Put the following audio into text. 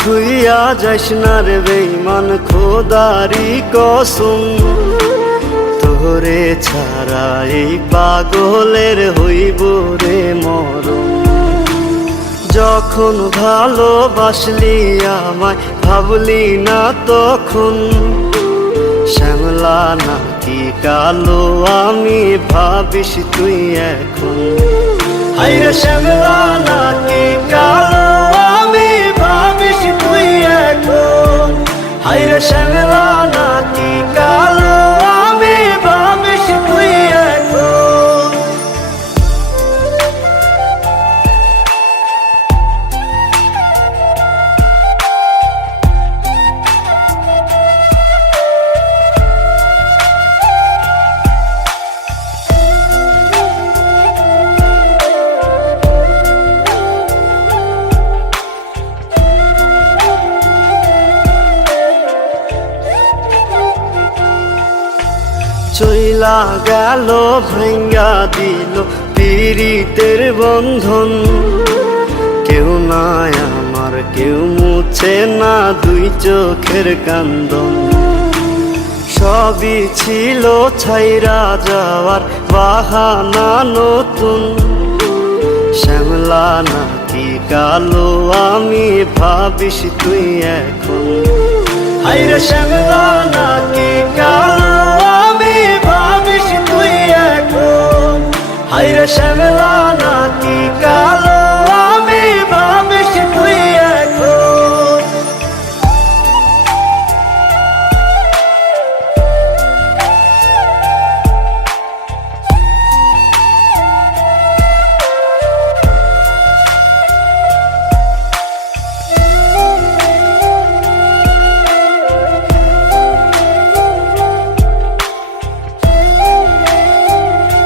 থুইয়া যাইস না রে বেঈমান খোদারি কসম, তোরে ছাড়া এই পাগলের হইব রে মরণ। যখন ভালোবাসলি আমায় ভাবলি না তখন, শ্যামলা নাকি কালো আমি ভাবিস তুই এখন। হায়রে শ্যামলা নাকি কালো আমি ভাবিস তুই এখন। হায়রে শ্যামলা নাকি কালো আমি ভাবিস তুই এখন। চইলা গেল ভাঙ্গা দিল পীড়িতের বন্ধন, কেউ নাই আমার কেউ মুছে না দুই চোখের কান্দন। সবই ছিল ছাইরা যাওয়ার বাহানা নতুন, শ্যামলা নাকি কালো আমি ভাবিস তুই এখন। হায়রে শ্যামলা নাকি